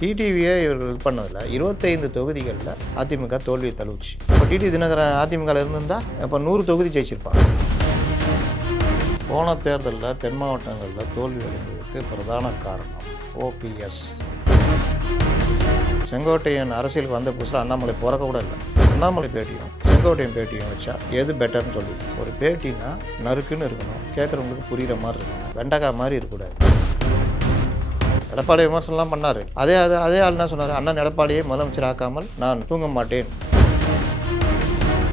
டிடிவியே இவர்கள் இது பண்ணதில்ல. 25 தொகுதிகளில் அதிமுக தோல்வியை தழுவுச்சு. இப்போ டிடி தினகரன் அதிமுகவில் இருந்திருந்தா இப்போ 100 தொகுதி ஜெயிச்சிருப்பாங்க. போன தேர்தலில் தென் மாவட்டங்களில் தோல்வி அடைந்ததுக்கு பிரதான காரணம் ஓபிஎஸ். செங்கோட்டையன் அரசியலுக்கு வந்த புதுசில் அண்ணாமலை பிறக்க கூட இல்லை. அண்ணாமலை பேட்டியும் செங்கோட்டையன் பேட்டியும் வச்சா எது பெட்டர்னு சொல்லி ஒரு பேட்டினா நறுக்குன்னு இருக்கணும், கேட்குறவங்களுக்கு புரிகிற மாதிரி இருக்கணும், வெண்டைக்காய் மாதிரி இருக்கக்கூடாது. எடப்பாடி விமர்சனம்லாம் பண்ணார். அதே ஆள் என்ன சொன்னார், அண்ணன் எடப்பாடியை முதலமைச்சர் ஆக்காமல் நான் தூங்க மாட்டேன்.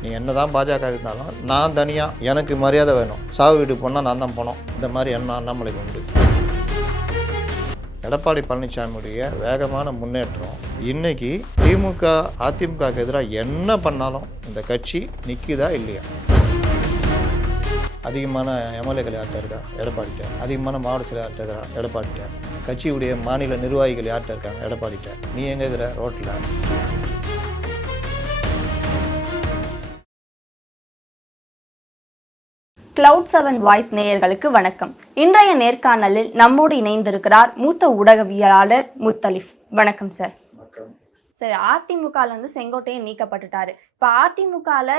நீ என்ன தான் பாஜக இருந்தாலும் நான் தனியாக எனக்கு மரியாதை வேணும், சாவு வீட்டுக்கு போனால் நான் தான் போனோம், இந்த மாதிரி எண்ணம் அண்ணாமலைக்கு உண்டு. எடப்பாடி பழனிசாமியுடைய வேகமான முன்னேற்றம் இன்னைக்கு திமுக அதிமுகவுக்கு எதிராக என்ன பண்ணாலும் இந்த கட்சி நிற்குதா இல்லையா? அதிகமான எம்எல்ஏக்கள் யார்கிட்ட இருக்கா? எடப்பாடிட்ட. அதிகமான மாவட்ட செயலாளர் இருக்கா? எடப்பாடிட்ட. கட்சியுடைய மாநில நிர்வாகிகள் யார்கிட்ட இருக்காங்க? எடப்பாடிட்ட. நீ எங்கே இருக்கிற? ரோட்டில். Cloud7 வாய்ஸ் நேயர்களுக்கு வணக்கம். இன்றைய நேர்காணலில் நம்மோடு இணைந்திருக்கிறார் மூத்த ஊடகவியலாளர் முத்தலிஃப். வணக்கம் சார். சரி, அதிமுகல இருந்து செங்கோட்டையன் நீக்கப்பட்டுட்டாரு. இப்ப அதிமுகல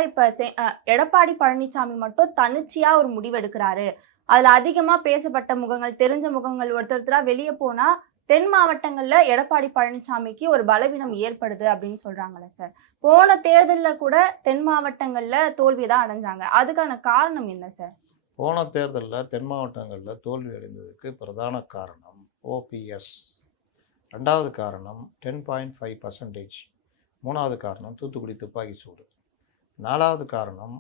எடப்பாடி பழனிசாமி மட்டும் தன்னிச்சையா ஒரு முடிவெடுக்கிறாரு. அதுல அதிகமா பேசப்பட்ட முகங்கள், தெரிஞ்ச முகங்கள் ஒருத்தரா வெளியே போனா தென் மாவட்டங்கள்ல எடப்பாடி பழனிசாமிக்கு ஒரு பலவீனம் ஏற்படுது அப்படின்னு சொல்றாங்கல்ல சார். போன தேர்தலில் கூட தென் மாவட்டங்கள்ல தோல்வி தான் அடைஞ்சாங்க. அதுக்கான காரணம் என்ன சார்? போன தேர்தலில் தென் மாவட்டங்களில் தோல்வி அடைந்ததுக்கு பிரதான காரணம் ஓபிஎஸ். ரெண்டாவது காரணம் 10.5%. மூணாவது காரணம் தூத்துக்குடி துப்பாக்கி சூடு. நாலாவது காரணம்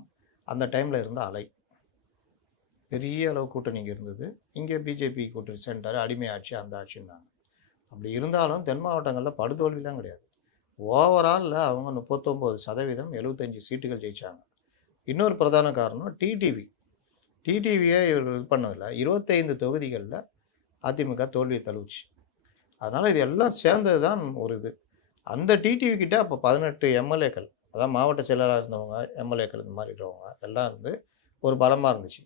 அந்த டைமில் இருந்த அலை. பெரிய அளவு கூட்டணி இருந்தது. இங்கே பிஜேபி கூட்டணி சென்றார், அடிமை ஆட்சி, அந்த ஆட்சின்னாங்க. அப்படி இருந்தாலும் தென் மாவட்டங்களில் படுதோல்விலாம் கிடையாது. ஓவராலில் அவங்க 39%, 75 சீட்டுகள் ஜெயித்தாங்க. இன்னொரு பிரதான காரணம் டிடிவியே இவர்கள் இது பண்ணதில்ல. 25 தொகுதிகளில் அதிமுக தோல்வியை தழுவுச்சு. அதனால் இது எல்லாம் சேர்ந்தது தான் ஒரு இது. அந்த டிடிவி கிட்ட அப்போ 18 எம்எல்ஏக்கள், அதான் மாவட்ட செயலாளராக இருந்தவங்க, எம்எல்ஏக்கள் இந்த மாதிரி இருக்கிறவங்க எல்லாம் இருந்து ஒரு பலமாக இருந்துச்சு.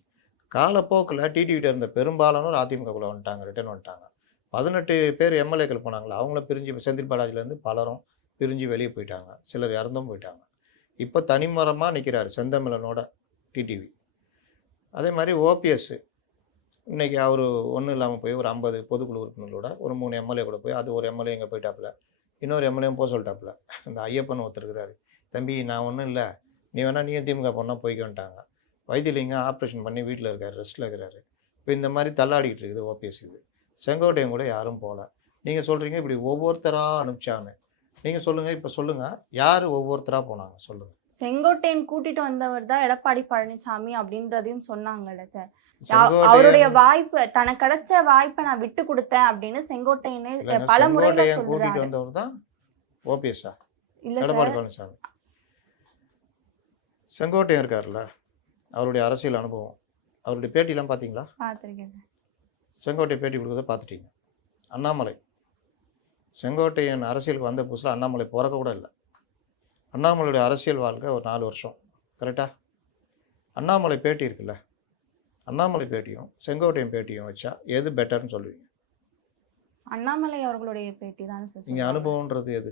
காலப்போக்கில் டிடிவிட்ட இருந்த பெரும்பாலானோர் அதிமுகக்குள்ளே வந்துட்டாங்க, ரிட்டர்ன் வந்துட்டாங்க. 18 பேர் எம்எல்ஏக்கள் போனாங்களா, அவங்கள பிரிஞ்சு செந்தில் பாலாஜிலேருந்து பலரும் பிரிஞ்சு வெளியே போயிட்டாங்க. சிலர் இறந்தும் போயிட்டாங்க. இப்போ தனிமரமாக நிற்கிறார் செந்தமிழனோட டிடிவி. அதே மாதிரி ஓபிஎஸ் இன்றைக்கி அவர் ஒன்றும் இல்லாமல் போய் ஒரு 50 பொதுக்குழு உறுப்பினர்களோட ஒரு 3 எம்எல்ஏ கூட போய், அது ஒரு எம்எல்ஏ எங்கே போயிட்டாப்புல, இன்னொரு எம்எல்ஏவும் போக சொல்லிட்டாப்புல. இந்த ஐயப்பன் ஒருத்தர் இருக்கிறாரு, தம்பி நான் ஒன்றும் இல்லை, நீ வேணால் நீயும் திமுக போனால் போய்க்கிட்டாங்க. வைத்தியலிங்கம் ஆப்ரேஷன் பண்ணி வீட்டில் இருக்கார், ரெஸ்ட்டில் இருக்கிறாரு. இப்போ இந்த மாதிரி தள்ளாடிக்கிட்டு இருக்குது ஓபிஎஸ். இது செங்கோட்டையும் கூட யாரும் போகல. நீங்கள் சொல்கிறீங்க இப்படி ஒவ்வொருத்தராக அனுப்பிச்சாங்க. நீங்கள் சொல்லுங்கள், இப்போ சொல்லுங்கள், யார் ஒவ்வொருத்தராக போனாங்க சொல்லுங்கள். செங்கோட்டையன் கூட்டிட்டு வந்தவர் தான் எடப்பாடி பழனிசாமி அப்படின்றதையும் சொன்னாங்கல்ல சார். அவருடைய வாய்ப்பு, தனக்கு கிடைச்ச வாய்ப்பை நான் விட்டு கொடுத்தேன் அப்படின்னு செங்கோட்டையனே பல முறையில கூட்டிட்டு வந்தவர் தான் ஓபிஎஸ்ஸா? இல்ல, எடப்பாடி பழனிசாமி. செங்கோட்டையன் இருக்காருல்ல, அவருடைய அரசியல் அனுபவம், அவருடைய பேட்டிலாம் பார்த்தீங்களா? பார்த்துருக்கேன். செங்கோட்டையை பேட்டி கொடுக்குறத பார்த்துட்டீங்க. அண்ணாமலை, செங்கோட்டையன் அரசியலுக்கு வந்த புதுசில் அண்ணாமலை பிறக்க கூட இல்லை. அண்ணாமலையுடைய அரசியல் வாழ்க்கை ஒரு 4 வருஷம் கரெக்டாக. அண்ணாமலை பேட்டி இருக்குல்ல, அண்ணாமலை பேட்டியும் செங்கோட்டையன் பேட்டியும் வச்சா எது பெட்டர்னு சொல்லுவீங்க? அண்ணாமலை அவர்களுடைய பேட்டி தான் சார். நீங்கள் அனுபவன்றது எது?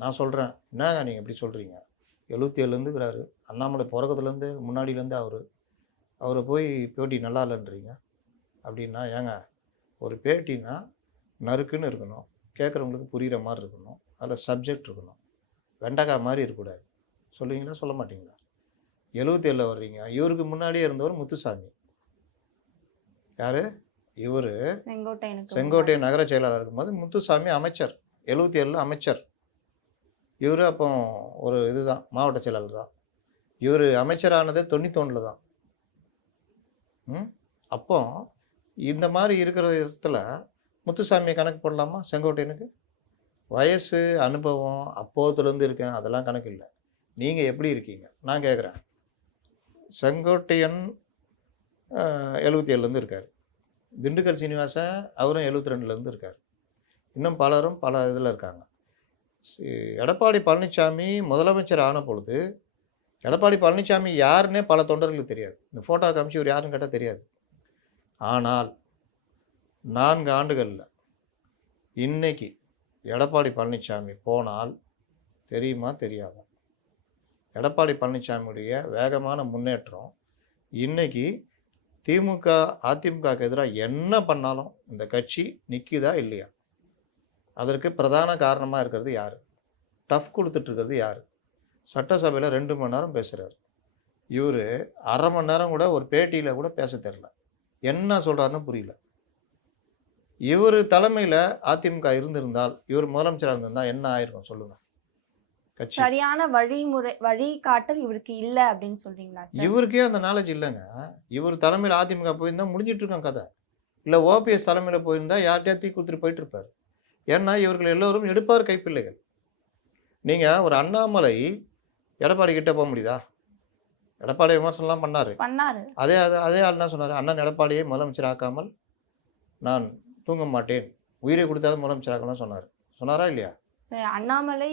நான் சொல்கிறேன், என்னங்க நீங்கள் எப்படி சொல்கிறீங்க? 77லேருந்து இருக்கிறாரு. அண்ணாமலை பிறக்கத்துலேருந்து முன்னாடியிலேருந்து அவரை போய் பேட்டி நல்லா இல்லைன்றீங்க. அப்படின்னா ஏங்க, ஒரு பேட்டினா நறுக்குன்னு இருக்கணும், கேட்குறவங்களுக்கு புரிகிற மாதிரி இருக்கணும், அதில் சப்ஜெக்ட் இருக்கணும், வெண்டைக்காய் மாதிரி இருக்கக்கூடாது. சொல்லுவீங்களா சொல்ல மாட்டிங்களா? 77 வர்றீங்க. இவருக்கு முன்னாடியே இருந்தவர் முத்துசாமி. யார் இவர்? செங்கோட்டையன் நகர செயலாளர் இருக்கும்போது முத்துசாமி அமைச்சர், 77 அமைச்சர். இவர் அப்போ ஒரு இதுதான், மாவட்ட செயலாளர் தான். இவர் அமைச்சரானது 91 தான். அப்போ இந்த மாதிரி இருக்கிற இடத்துல முத்துசாமியை கணக்கு போடலாமா? செங்கோட்டையனுக்கு வயசு, அனுபவம், அப்போதுலேருந்து இருக்கேன், அதெல்லாம் கணக்கு இல்லை. நீங்கள் எப்படி இருக்கீங்க நான் கேட்குறேன். செங்கோட்டையன் 77லேருந்து இருக்கார். திண்டுக்கல் சீனிவாசன் அவரும் 72லேருந்து இருக்கார். இன்னும் பலரும் பல இதில் இருக்காங்க. எடப்பாடி பழனிசாமி முதலமைச்சர் ஆன பொழுது எடப்பாடி பழனிசாமி யாருன்னே பல தொண்டர்களுக்கு தெரியாது. இந்த ஃபோட்டோ காமிச்சு இவர் யாருன்னு கேட்டால் தெரியாது. ஆனால் 4 ஆண்டுகளில் இன்னைக்கு எடப்பாடி பழனிசாமி போனால் தெரியுமா தெரியாதா? எடப்பாடி பழனிசாமியுடைய வேகமான முன்னேற்றம் இன்னைக்கு திமுக அதிமுகவுக்கு எதிராக என்ன பண்ணாலும் இந்த கட்சி நிற்குதா இல்லையா? அதற்கு பிரதான காரணமாக இருக்கிறது யார்? டஃப் கொடுத்துட்டு இருக்கிறது யார்? சட்டசபையில் 2 மணி நேரம் பேசுகிறார். இவர் அரை மணி நேரம் கூட ஒரு பேட்டியில் கூட பேச தெரில. என்ன சொல்கிறாருன்னு புரியல. இவர் தலைமையில் அதிமுக இருந்திருந்தால், இவர் முதலமைச்சராக இருந்திருந்தால் என்ன ஆயிருக்கும் சொல்லுங்க? கட்சி சரியான வழிகாட்டல் இவருக்கு இல்ல அப்படின்னு சொல்றீங்களா சார்? இவருக்கே அந்த நாலேஜ் இல்லைங்க. இவர் தலைமையில் அதிமுக போயிருந்தா முடிஞ்சிட்டு இருக்கான் கதை. இல்லை ஓபிஎஸ் தலைமையில் போயிருந்தா யார்கிட்டயா தூக்கி கொடுத்துட்டு போயிட்டு இருப்பார். ஏன்னா இவர்கள் எல்லோரும் எடுப்பார் கைப்பிள்ளைகள். நீங்கள் ஒரு அண்ணாமலை எடப்பாடி கிட்ட போக முடியுதா? எடப்பாடி விமர்சனம்லாம் பண்ணாரு. அதே ஆள் என்ன சொன்னார்? அண்ணன் எடப்பாடியை முதலமைச்சர் ஆக்காமல் நான் தூங்க மாட்டேன், உயிரை கொடுத்தாவது முதலமைச்சர் ஆக்கலாம் சொன்னாரா இல்லையா? அண்ணாமலை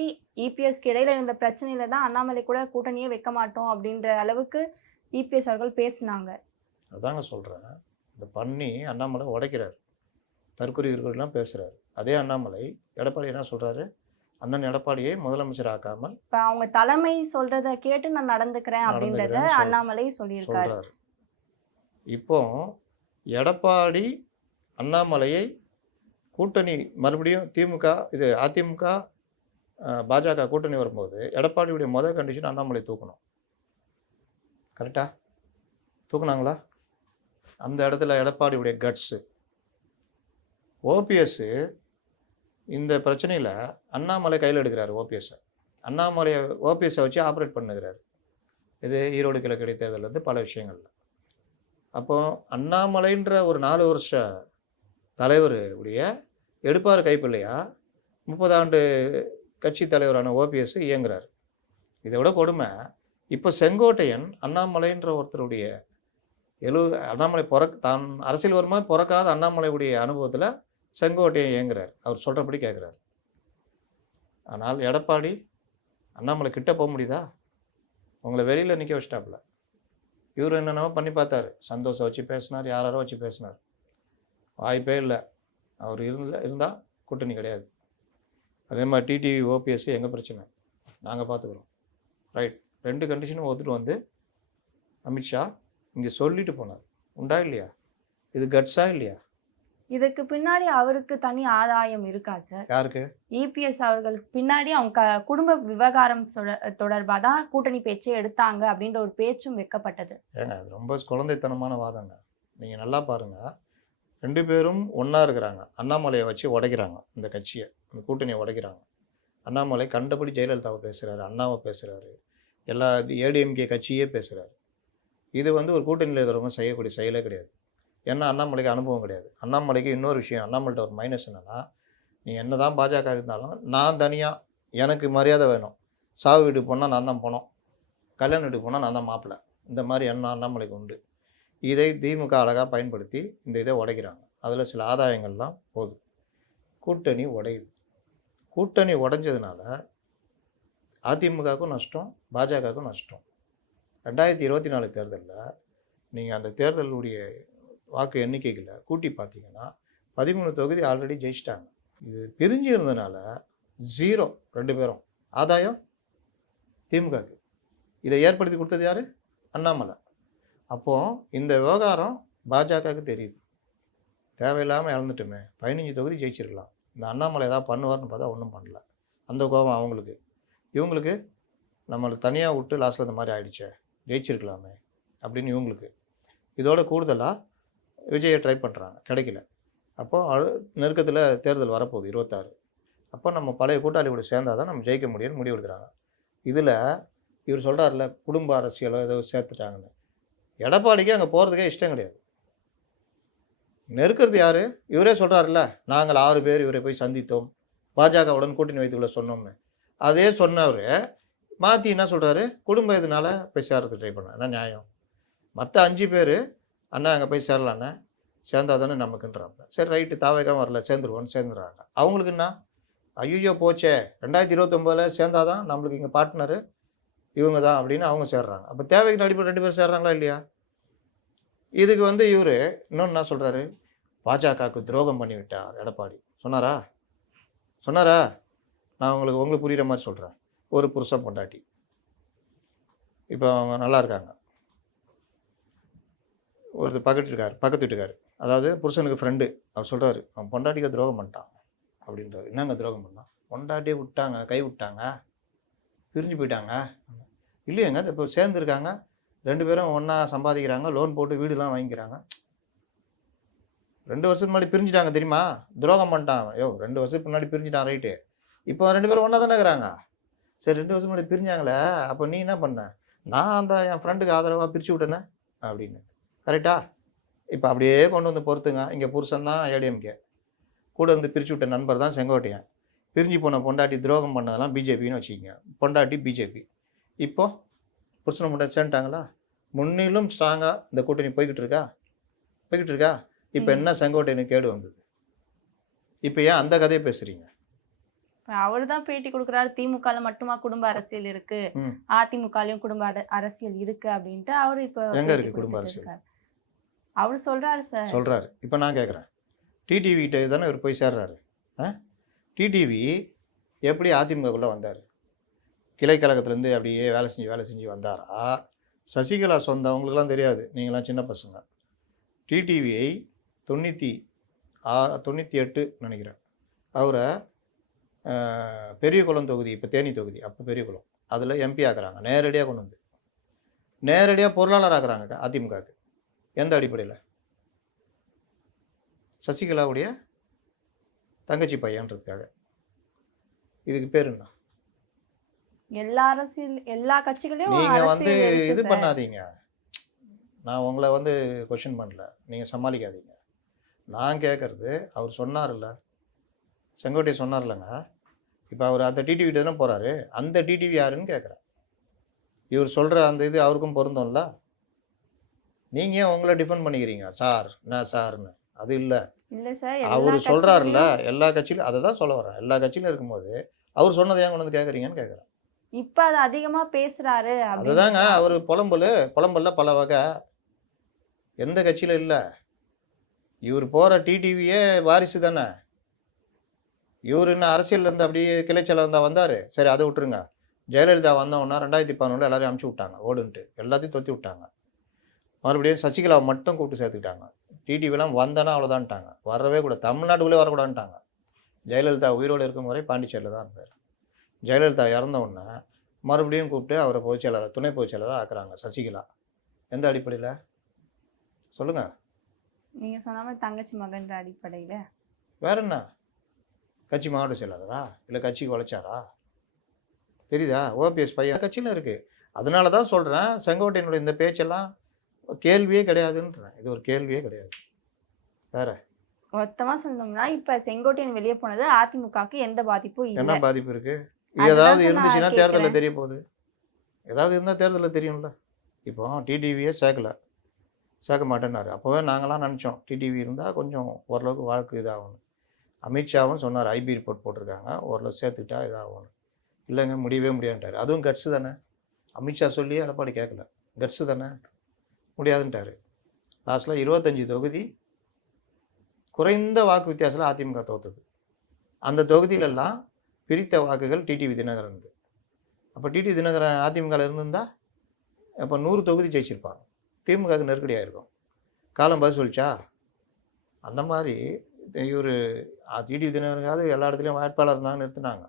இபிஎஸ்க்கு இடையில இருந்த பிரச்சனையில தான் அண்ணாமலை கூட கூட்டணியே வைக்க மாட்டோம் அப்படின்ற அளவுக்கு இபிஎஸ் அவர்கள் பேசினாங்க. அதாங்க சொல்றேன். இந்த பண்ணி அண்ணாமலை உடைக்கிறார், தற்கொலைலாம் பேசுறாரு. அதே அண்ணாமலை எடப்பாடி என்ன சொல்றாரு? அண்ணன் எடப்பாடியை முதலமைச்சர் ஆக்காமல் இப்ப அவங்க தலைமை சொல்றத கேட்டு நான் நடந்துக்கிறேன் அப்படின்றத அண்ணாமலை சொல்லியிருக்காரு. இப்போ எடப்பாடி அண்ணாமலையை கூட்டணி மறுபடியும் திமுக இது அதிமுக பாஜக கூட்டணி வரும்போது எடப்பாடியுடைய முதல் கண்டிஷன் அண்ணாமலை தூக்கணும். கரெக்டா? தூக்குனாங்களா? அந்த இடத்துல எடப்பாடியுடைய கட்ஸு. ஓபிஎஸ் இந்த பிரச்சனையில் அண்ணாமலை கையில் எடுக்கிறாரு. ஓபிஎஸ்ஸை வச்சு ஆப்ரேட் பண்ணுகிறாரு. இது ஈரோடு கிழக்கு இடைத்தேர்தலேருந்து பல விஷயங்கள்ல. அப்போ அண்ணாமலைன்ற ஒரு 4 வருஷ தலைவர் உடைய எடுப்பார் கைப்பிள்ளையா 30 ஆண்டு கட்சி தலைவரான ஓபிஎஸ் இயங்குறார். இதை விட கொடுமை, இப்போ செங்கோட்டையன் அண்ணாமலைன்ற ஒருத்தருடைய அண்ணாமலை தான் அரசியல் வருமா பிறக்காத அண்ணாமலையுடைய அனுபவத்தில் செங்கோட்டையன் இயங்குறார். அவர் சொல்கிறபடி கேட்குறாரு. ஆனால் எடப்பாடி அண்ணாமலை கிட்ட போக முடியுதா? உங்களை வெளியில் நிற்க வச்சிட்டாப்புல. இவர் என்னென்னவோ பண்ணி பார்த்தாரு. சந்தோஷம் வச்சு பேசினார், யாரோ வச்சு பேசினார். வாய்ப்பே இல்லை. அவர் இருந்தால் கூட்டணி கிடையாது. அதே மாதிரி டிடிவி ஓபிஎஸ் எங்கள் பிரச்சனை நாங்கள் பார்த்துக்குறோம். ரைட், 2 கண்டிஷனும் ஒத்துட்டு வந்து அமித்ஷா இங்கே சொல்லிட்டு போனார். உண்டா இல்லையா? இது கட்ஸா இல்லையா? இதுக்கு பின்னாடி அவருக்கு தனி ஆதாயம் இருக்கா சார்? யாருக்கு? இபிஎஸ் அவர்களுக்கு பின்னாடி அவங்க குடும்ப விவகாரம் தொடர்பாக தான் கூட்டணி பேச்சே எடுத்தாங்க அப்படின்ற ஒரு பேச்சும் வைக்கப்பட்டது. ஏங்க அது ரொம்ப குழந்தைத்தனமான வாதங்க. நீங்கள் நல்லா பாருங்கள். 2 பேரும் ஒன்றா இருக்கிறாங்க. அண்ணாமலையை வச்சு உடைக்கிறாங்க இந்த கட்சியை, இந்த கூட்டணியை உடைக்கிறாங்க. அண்ணாமலை கண்டபடி ஜெயலலிதாவை பேசுகிறாரு, அண்ணாவை பேசுகிறாரு, எல்லா ஏடிஎம்கே கட்சியே பேசுகிறாரு. இது ஒரு கூட்டணியில் இருக்கிறவங்க செய்யக்கூடிய செயலே கிடையாது. ஏன்னா அண்ணாமலைக்கு அனுபவம் கிடையாது. அண்ணாமலைக்கு இன்னொரு விஷயம், அண்ணாமலைகிட்ட ஒரு மைனஸ் என்னென்னா, நீ என்ன தான் பாஜக இருந்தாலும் நான் தனியாக எனக்கு மரியாதை வேணும். சாவு வீட்டுக்கு போனால் நான் தான் போனோம், கல்யாண வீட்டுக்கு போனால் நான் தான் மாப்பிள்ளை. இந்த மாதிரி எண்ணம் அண்ணாமலைக்கு உண்டு. இதை திமுக அழகாக பயன்படுத்தி இந்த இதை உடைக்கிறாங்க. அதில் சில ஆதாயங்கள்லாம் போகுது. கூட்டணி உடையுது. கூட்டணி உடைஞ்சதுனால அதிமுகவுக்கும் நஷ்டம், பாஜகவுக்கும் நஷ்டம். 2024 தேர்தலில் நீங்கள் அந்த தேர்தலுடைய வாக்கு எண்ணிக்கைகளை கூட்டி பார்த்தீங்கன்னா 13 தொகுதி ஆல்ரெடி ஜெயிச்சிட்டாங்க. இது பிரிஞ்சு இருந்ததுனால 0 2 பேரும் ஆதாயம் திமுகவுக்கு. இதை ஏற்படுத்தி கொடுத்தது யார்? அண்ணாமலை. அப்போது இந்த விவகாரம் பாஜகவுக்கு தெரியுது. தேவையில்லாமல் இழந்துட்டுமே, 15 தொகுதி ஜெயிச்சிருக்கலாம். இந்த அண்ணாமலை ஏதாவது பண்ணுவார்னு பார்த்தா ஒன்றும் பண்ணல. அந்த கோபம் அவங்களுக்கு. இவங்களுக்கு நம்மளுக்கு தனியாக விட்டு லாஸ்ட்டில் இந்த மாதிரி ஆயிடுச்சே, ஜெயிச்சிருக்கலாமே அப்படின்னு இவங்களுக்கு. இதோட கூடுதலாக விஜயை ட்ரை பண்ணுறாங்க, கிடைக்கல. அப்போது நெருக்கத்தில் தேர்தல் வரப்போகுது 26. அப்போ நம்ம பழைய கூட்டாளியோட சேர்ந்தால் தான் நம்ம ஜெயிக்க முடியும்னு முடிவு எடுக்கிறாங்க. இதில் இவர் சொல்கிறார்ல குடும்ப அரசியலோ ஏதோ சேர்த்துட்டாங்கன்னு. எடப்பாடிக்கு அங்கே போகிறதுக்கே இஷ்டம் கிடையாது. நெருக்கிறது யார்? இவரே சொல்கிறாருல்ல, நாங்கள் 6 பேர் இவரை போய் சந்தித்தோம், பாஜகவுடன் கூட்டணி வைத்துக்குள்ள சொன்னோம்னு. அதே சொன்னவர் மாற்றி என்ன சொல்கிறாரு? குடும்ப இதனால போய் சேர்றதுக்கு ட்ரை பண்ண என்ன நியாயம்? மற்ற 5 பேர் அண்ணா அங்கே போய் சேரலாண்ணே, சேர்ந்தா தானே நமக்குன்றாங்க. சரி ரைட்டு, தாவேக்காம வரல, சேர்ந்துருவோன்னு சேர்ந்துடுறாங்க. அவங்களுக்கு என்ன? ஐயோ போச்சே, 2029 சேர்ந்தாதான் நம்மளுக்கு இங்கே பார்ட்னரு இவங்க தான் அப்படின்னு அவங்க சேர்றாங்க. அப்போ தேவைக்கு அடிப்படை 2 பேர் சேர்றாங்களா இல்லையா? இதுக்கு இவர் இன்னொன்று என்ன சொல்கிறாரு? பாஜகவுக்கு துரோகம் பண்ணிவிட்டார் எடப்பாடி சொன்னாரா? சொன்னாரா? நான் உங்களுக்கு புரிகிற மாதிரி சொல்கிறேன். ஒரு புருஷன் பொண்டாட்டி, இப்போ அவங்க நல்லா இருக்காங்க. ஒருத்தர் பக்கத்து வீட்டுக்கார், அதாவது புருஷனுக்கு ஃப்ரெண்டு. அவர் சொல்கிறாரு, அவன் பொண்டாட்டிக்கு துரோகம் பண்ணிட்டான் அப்படின்றாரு. என்னங்க துரோகம் பண்ணான்? பொண்டாட்டியே விட்டாங்க, கை விட்டாங்க, பிரிஞ்சு போயிட்டாங்க. இல்லையங்க, இப்போ சேர்ந்துருக்காங்க, 2 பேரும் ஒன்றா சம்பாதிக்கிறாங்க, லோன் போட்டு வீடுலாம் வாங்கிக்கிறாங்க. 2 வருஷத்துக்கு முன்னாடி பிரிஞ்சுட்டாங்க தெரியுமா? துரோகம் பண்ணிட்டான். 2 வருஷத்துக்கு முன்னாடி பிரிஞ்சுட்டான், ரைட்டு. இப்போ 2 பேரும் ஒன்றா தானே இருக்கிறாங்க. சரி, 2 வருஷம் முன்னாடி பிரிஞ்சாங்களே, அப்போ நீ என்ன பண்ண? நான் என் ஃப்ரெண்டுக்கு ஆதரவாக பிரித்து விட்டேனே அப்படின்னு. கரெக்டா? இப்போ அப்படியே கொண்டு வந்து பொறுத்துங்க. இங்கே புருஷன் தான் ஏடிஎம்கே, கூட வந்து பிரித்து விட்ட நண்பர் தான் செங்கோட்டையன். பிரிஞ்சு போன பொண்டாட்டி துரோகம் பண்ணதெல்லாம் பிஜேபின்னு வச்சுக்கிங்க. பொண்டாட்டி பிஜேபி. இப்போது புருஷனை முன்னாடி சேர்ந்துட்டாங்களா? முன்னிலும் ஸ்ட்ராங்காக இந்த கூட்டணி போய்கிட்டு இருக்கா? இப்போ என்ன செங்கோட்டையனுக்கு கேடு வந்தது? இப்போ ஏன் அந்த கதையை பேசுறீங்க? அவர் தான் பேட்டி கொடுக்குறாரு, திமுகல மட்டுமா குடும்ப அரசியல் இருக்கு, அதிமுகலையும் குடும்ப அரசியல் இருக்கு அப்படின்ட்டு. அவரு இப்போ எங்க இருக்கு குடும்ப அரசியல்? அவர் சொல்றாரு சார். சொல்றாரு. இப்போ நான் கேட்குறேன், டிடிவி கிட்ட தானே இவர் போய் சேர்றாரு. டிடிவி எப்படி அதிமுகக்குள்ளே வந்தார்? கிளைக்கழகத்துலேருந்து அப்படியே வேலை செஞ்சு வந்தாரா? சசிகலா சொந்தவங்களுக்குலாம் தெரியாது, நீங்களாம் சின்ன பசங்க. டிடிவியை 98 நினைக்கிறேன், அவரை பெரியகுளம் தொகுதி, இப்போ தேனி தொகுதி, அப்போ பெரியகுளம், அதில் எம்பி ஆக்குறாங்க. நேரடியாக கொண்டு வந்து நேரடியாக பொருளாளர் ஆக்குறாங்க அதிமுகவுக்கு. எந்த அடிப்படையில்? சசிகலாவுடைய தங்கச்சி பையன்றதுக்காக. இதுக்கு பேர் என்ன? எல்லா கட்சிகளையும் நீங்கள் வந்து இது பண்ணாதீங்க. நான் உங்களை வந்து கொஷின் பண்ணல, நீங்கள் சமாளிக்காதீங்க. நான் கேட்குறது, அவர் சொன்னார்ல, செங்கோட்டையை சொன்னார்லங்க, இப்போ அவர் அந்த டிடிவி தானே போகிறாரு, அந்த டிடிவி யாருன்னு கேட்குறேன். இவர் சொல்கிற அந்த இது அவருக்கும் பொருந்தோம்ல. நீங்கள் ஏன் உங்களை டிஃபெண்ட் பண்ணிக்கிறீங்க? சார் நான் சார்னு, அது இல்லை. அவர் சொல்கிறாருல, எல்லா கட்சியிலும், அதை தான் சொல்ல வரேன். எல்லா கட்சியிலும் இருக்கும்போது அவர் சொன்னதை ஏன் கொண்டு வந்து கேட்குறீங்கன்னு கேட்குறேன். இப்போ அது அதிகமாக பேசுகிறாரு. அதுதாங்க அவர் புலம்பல்ல பல வகை. எந்த கட்சியில் இல்லை. இவர் போகிற டிடிவியே வாரிசு தானே. இவர் இன்னும் அரசியல்லேருந்து அப்படியே கிளைச்சல இருந்தால் வந்தார். சரி, அதை விட்டுருங்க. ஜெயலலிதா வந்தவொன்னா 2011 எல்லாரையும் அமுச்சு விட்டாங்க, ஓடுன்ட்டு எல்லாத்தையும் தொத்தி விட்டாங்க. மறுபடியும் சசிகலாவை மட்டும் கூப்பிட்டு சேர்த்துக்கிட்டாங்க. டிடிவிலாம் வந்தனா அவ்வளோதான்ட்டாங்க, வரவே கூட, தமிழ்நாட்டுக்குள்ளே வரக்கூடாதுன்ட்டாங்க. ஜெயலலிதா உயிரோடு இருக்கும் வரை பாண்டிச்சேரியில் தான் இருந்தார். ஜெயலலிதா இறந்தவுடனே மறுபடியும் கூப்பிட்டு அவரை பொதுச்செயலாளர், துணை பொதுச்செயலாளராக ஆக்குறாங்க சசிகலா. எந்த அடிப்படையில் சொல்லுங்கள்? நீங்கள் சொன்ன மாதிரி தங்கச்சி மகன்ற அடிப்படையில். வேற என்ன? கட்சி மாவட்ட செயலாளரா, இல்லை கட்சிக்கு உழைச்சாரா? தெரியுதா? ஓபிஎஸ் பையன் கட்சியில் இருக்குது. அதனால தான் சொல்கிறேன், செங்கோட்டையனுடைய இந்த பேச்செல்லாம் கேள்வியே கிடையாதுன்றேன். இது ஒரு கேள்வியே கிடையாது. வேற மொத்தமாக சொல்லணும்னா, இப்போ செங்கோட்டையன் வெளியே போனது அதிமுகவுக்கு எந்த பாதிப்பும் இல்லை. என்ன பாதிப்பு இருக்குது? ஏதாவது இருந்துச்சுன்னா தேர்தலில் தெரிய போகுது. ஏதாவது இருந்தால் தேர்தலில் தெரியும்ல. இப்போ டிடிவியே சேர்க்க மாட்டேன்னாரு. அப்போவே நாங்களாம் நினச்சோம் டிடிவி இருந்தால் கொஞ்சம் ஓரளவுக்கு வாழ்க்கை இதாகணும். அமித்ஷாவும் சொன்னார், ஐபி ரிப்போர்ட் போட்டிருக்காங்க, ஓரளவு சேர்த்துக்கிட்டா இதாகணும். இல்லைங்க, முடியவே முடியாதுன்ட்டார். அதுவும் கட்ஸு தானே. அமித்ஷா சொல்லி எடப்பாடி கேட்கல, கட்ஸு தானே, முடியாதுன்ட்டார். லாஸ்ட்டில் 25 தொகுதி குறைந்த வாக்கு வித்தியாசத்தில் அதிமுக தோற்றுது. அந்த தொகுதியிலெல்லாம் பிரித்த வாக்குகள் டிடிவி தினகரன். அப்போ டிடிவி தினகரன் அதிமுகவில் இருந்திருந்தால் இப்போ 100 தொகுதி ஜெயிச்சிருப்பாங்க. திமுகவுக்கு நெருக்கடியாக இருக்கும். காலம் பதில் சொல்லிச்சா? அந்த மாதிரி இவர் டிடிவி தினகரனுக்காவது எல்லா இடத்துலையும் வேட்பாளர் இருந்தாங்க, நிறுத்தினாங்க.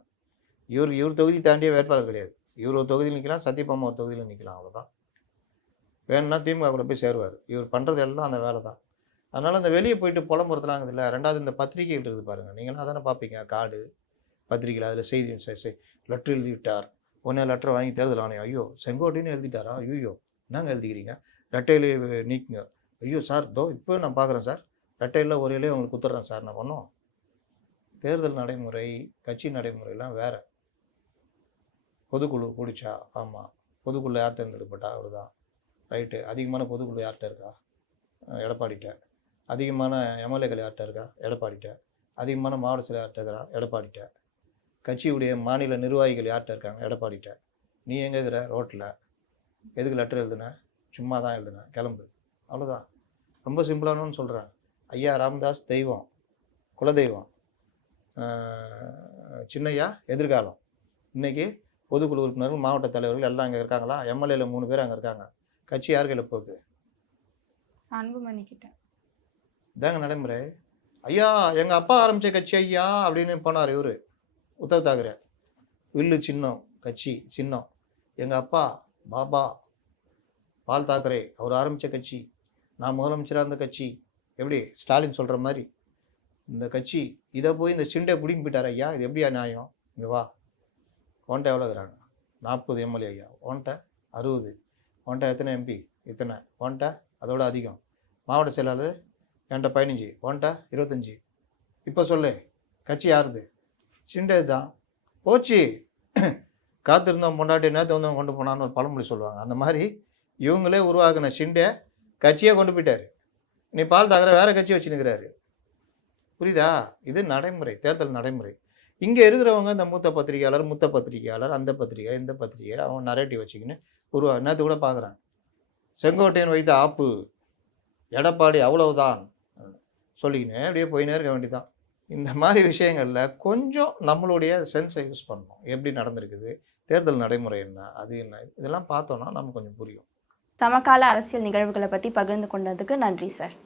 இவர் தொகுதி தாண்டிய வேட்பாளர் கிடையாது. இவர் ஒரு தொகுதியில் நிற்கலாம், சத்யபாமா ஒரு தொகுதியில் நிற்கலாம், அவ்வளோதான். வேணும்னா திமுக கூட போய் சேருவார். இவர் பண்ணுறது எல்லாம் அந்த வேலை தான். அதனால் அந்த வெளியே போயிட்டு புலம்புறதுலாங்குது இல்லை. ரெண்டாவது இந்த பத்திரிகைகள் இருக்குது பாருங்கள், நீங்களாம் அதானே பார்ப்பீங்க, கார்டு பத்திரிகையில், அதில் செய்தி லெட்ரு எழுதி விட்டார். உடனே லெட்டரை வாங்கி தேர்தல் ஆணையம், ஐயோ செங்கோட்டைன்னு எழுதிட்டாரா, ஐயோ என்னங்க எழுதிக்கிறீங்க, ரெட்டையிலே நீக்குங்க. ஐயோ சார், இப்போ நான் பார்க்குறேன் சார், ரெட்டையில் ஒரு இலையை உங்களுக்கு குத்துறேன் சார். நான் பண்ணோம். தேர்தல் நடைமுறை, கட்சி நடைமுறைலாம் வேறு. பொதுக்குழு கூடிச்சா? ஆமாம். பொதுக்குழு யார் தேர்ந்தெடுக்கப்பட்டா? அவர் தான், ரைட்டு. அதிகமான பொதுக்குழு யார்கிட்ட இருக்கா? எடப்பாடிட்ட. அதிகமான எம்எல்ஏக்கள் யார்கிட்ட இருக்கா? எடப்பாடிட்ட. அதிகமான மாவட்ட செயலர் யார்கிட்ட இருக்கிறா? எடப்பாடிட்ட. கட்சியுடைய மாநில நிர்வாகிகள் யார்கிட்ட இருக்காங்க? எடப்பாடிட்ட. நீ எங்கே இருக்கிற? ரோட்டில். எதுக்கு லெட்டர் எழுதுன? சும்மா தான் எழுதுன, கிளம்பு, அவ்வளோதான். ரொம்ப சிம்பிளானு சொல்கிறேன். ஐயா ராமதாஸ் தெய்வம், குலதெய்வம், சின்னையா எதிர்காலம். இன்னைக்கு பொதுக்குழு உறுப்பினர்கள், மாவட்ட தலைவர்கள் எல்லாம் அங்கே இருக்காங்களா? எம்எல்ஏல 3 பேர் அங்கே இருக்காங்க. கட்சி யார் கையில் போகுது? அன்புமணி கிட்ட. இதாங்க நடைமுறை. ஐயா எங்கள் அப்பா ஆரம்பித்த கட்சி ஐயா அப்படின்னு போனார் இவர் உத்தவ் தாக்கரே. வில்லு சின்னம் கட்சி சின்னம். எங்கள் அப்பா பாபா பால் தாக்கரே அவர் ஆரம்பித்த கட்சி, நான் முதலமைச்சராக இருந்த கட்சி. எப்படி ஸ்டாலின் சொல்கிற மாதிரி இந்த கட்சி இதை போய் இந்த சிண்டை பிடிங்கி போயிட்டார் ஐயா, இது எப்படியா நியாயம்? இங்கே வா, ஒன்ட்ட எவ்வளோ இருக்கிறாங்க? 40 எம்எல்ஏ ஐயா, ஒன்ட்ட 60, ஒன்ட்ட எத்தனை எம்பி? இத்தனை, ஒன்ட்ட அதோட அதிகம். மாவட்ட செயலாளர் என்கிட்ட 15, ஒன்ட்ட 25. இப்போ சொல்லு, கட்சி யாருது? சிண்டை தான் போச்சு. காத்திருந்தோம் பொண்டாட்டி நேற்று வந்தவங்க கொண்டு போனான்னு ஒரு பழமொழி சொல்லுவாங்க. அந்த மாதிரி இவங்களே உருவாக்குன சிண்டை கட்சியே கொண்டு போயிட்டாரு. நீ பால் தாக்கற வேற கட்சி வச்சுன்னுக்கிறாரு. புரியுதா? இது நடைமுறை, தேர்தல் நடைமுறை. இங்கே இருக்கிறவங்க இந்த மூத்த பத்திரிகையாளர் அந்த பத்திரிகை இந்த பத்திரிகை அவங்க நரேட்டிவ் வச்சுக்கின்னு நேற்று கூட பார்க்குறாங்க. செங்கோட்டையன் வைத்த ஆப்பு எடப்பாடி அவ்வளவுதான் சொல்லிக்கின்னு அப்படியே போயினே இருக்க வேண்டியதான். இந்த மாதிரி விஷயங்களில் கொஞ்சம் நம்மளுடைய சென்ஸை யூஸ் பண்ணணும். எப்படி நடந்திருக்குது, தேர்தல் நடைமுறை என்ன, அது என்ன, இதெல்லாம் பார்த்தோன்னா நமக்கு கொஞ்சம் புரியும். சமகால அரசியல் நிகழ்வுகளை பற்றி பகிர்ந்து கொண்டதுக்கு நன்றி சார்.